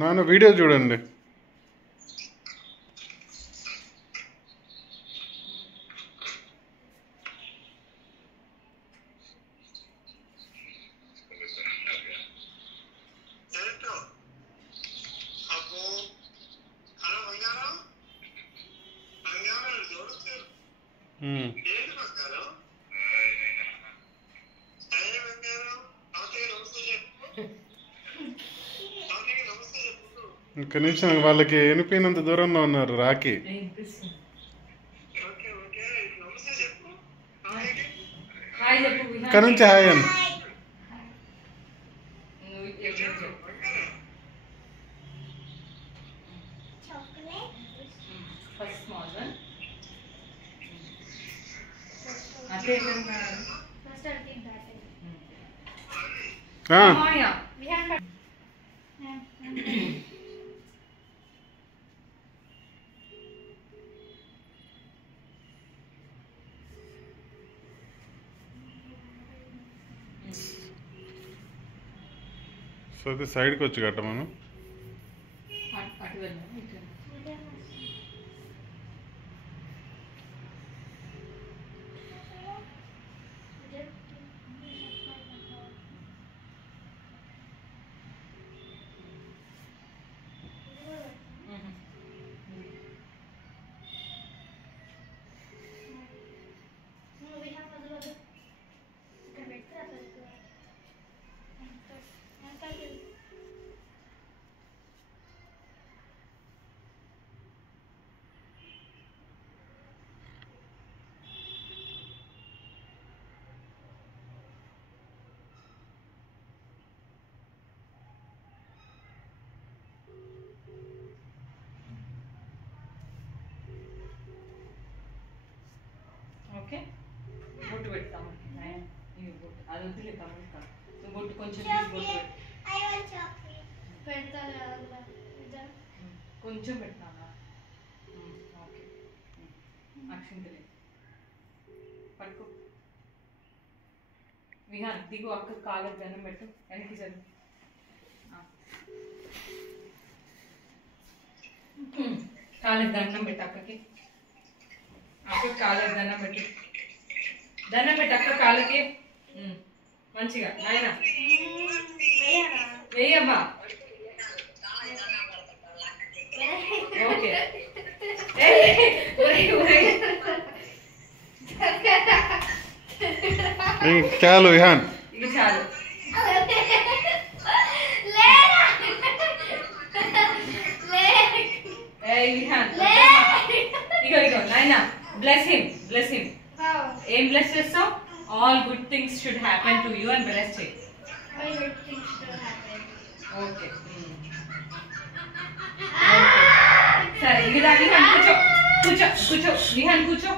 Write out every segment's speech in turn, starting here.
నాన్న వీడియో చూడండి. ఇక్కడ నుంచి వాళ్ళకి వినిపోయినంత దూరంలో ఉన్నారు. రాఖీ ఇక్కడ నుంచి హాయ్ అని. సో అది సైడ్కి వచ్చి కట్ట మనం. ఓకే, బొట్టు పెడతాము. అది వద్దులే తమ్ముడు, బొట్టు కొంచెం కొంచెం పెడతానా? ఓకే, అక్షింతలే పట్టుకో. విహాన్ దిగు, అక్క కాళ్ళకి దండం పెట్టు, వెనక్కి చదువు. కాళ్ళకి దండం పెట్టు, అక్కకి కాళ్ళకి దండం పెట్టు, దండం పెట్టు అక్క కాళ్ళకి మంచిగా. నాయన వేయమ్మా. ఓకే, చాలు విహాన్, ఇది చాలు. ఇగో ఇగో నాయన, బ్లెస్ హిమ్, బ్లెస్ హిమ్. ఏం బ్లెస్ చేస్తావు? All good things should happen to you అని బ్లెస్ చేయి. ఓకే సరే, విహాన్ విహాన్ కూర్చో, కూర్చో కూర్చో విహాన్, కూర్చో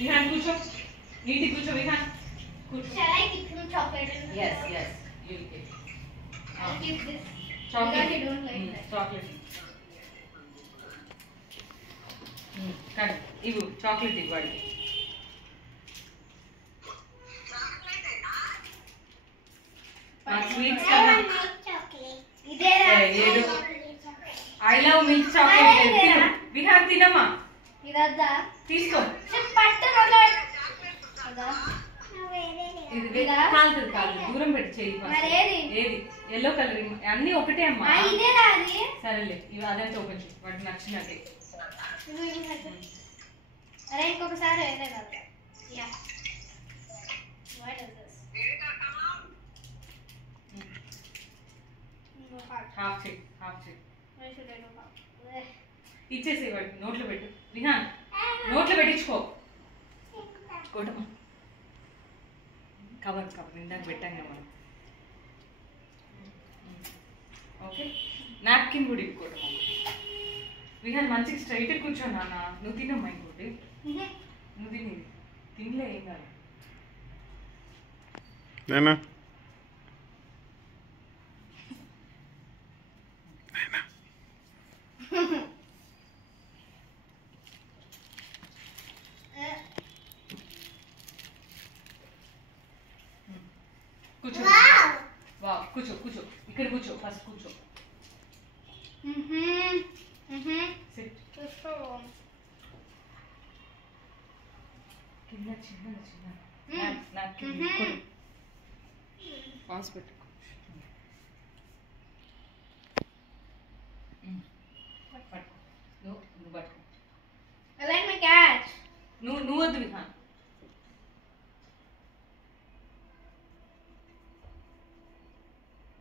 విహాన్, కూర్చో నీటి, కూర్చో విహాన్, కూర్చో. Yes, yes, you will get. I'll give this. Chocolate. You don't like that. Chocolate. Kan, ivu chocolate iవ్వడి. Sweets kana. Idera. Edo. I love milk chocolate. Vihan tinama. Idadda. తీసుకో. పట్టు రోల. అదా. ఇది కాల్తది, కాదు దూరం పెట్టి చెయ్యి. ఏది ఎల్లో కలర్ అన్ని ఒకటే అమ్మా. సరేలే, ఇవి అదంతా ఓపెన్ చేయి, వాటికి నచ్చినట్టే. ఇంకొకసారి హాఫ్ చెయ్యి, హాఫ్ చెయ్యి. ఇచ్చేసి వాటికి నోట్లో పెట్టు. విహాన్ నోట్లో పెట్టించుకో. కోటమ్మా కవర్ కవర్ ఇందాక పెట్టాం కదా మనం. ఓకే, నాప్కిన్ కూడా ఇప్పుకోవటం. విహాన్ మంచిగా స్ట్రైట్ కూర్చో నాన్న. నువ్వు తినమ్మా, ఇంకోటి నువ్వు తినలే, ఏం కాదు. కూర్చో, కూర్చో కూర్చో, ఇక్కడ కూర్చో, ఫస్ట్ కూర్చో. సిట్ కింద చిన్న నాకు పాస్ పెట్టు పట్టుకో నువ్వు పట్టుకో నువ్వు వద్దు విహాన్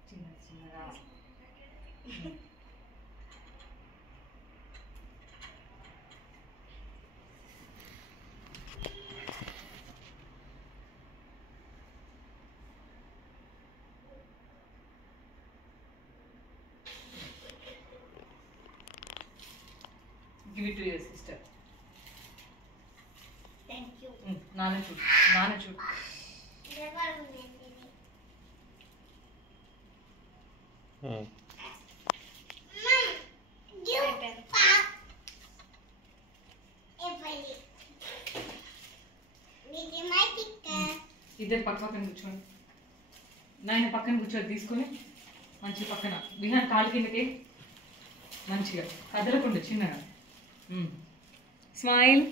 చిన్న చిన్నగా Give it to your sister. Thank you. Nana choose. ఇద్దరు పక్కన కూర్చోండి నాయన పక్కన కూర్చోని తీసుకొని మంచి పక్కన విహాన్ కాలు కిందకి మంచిగా కదలకుండా చిన్నగా స్మైల్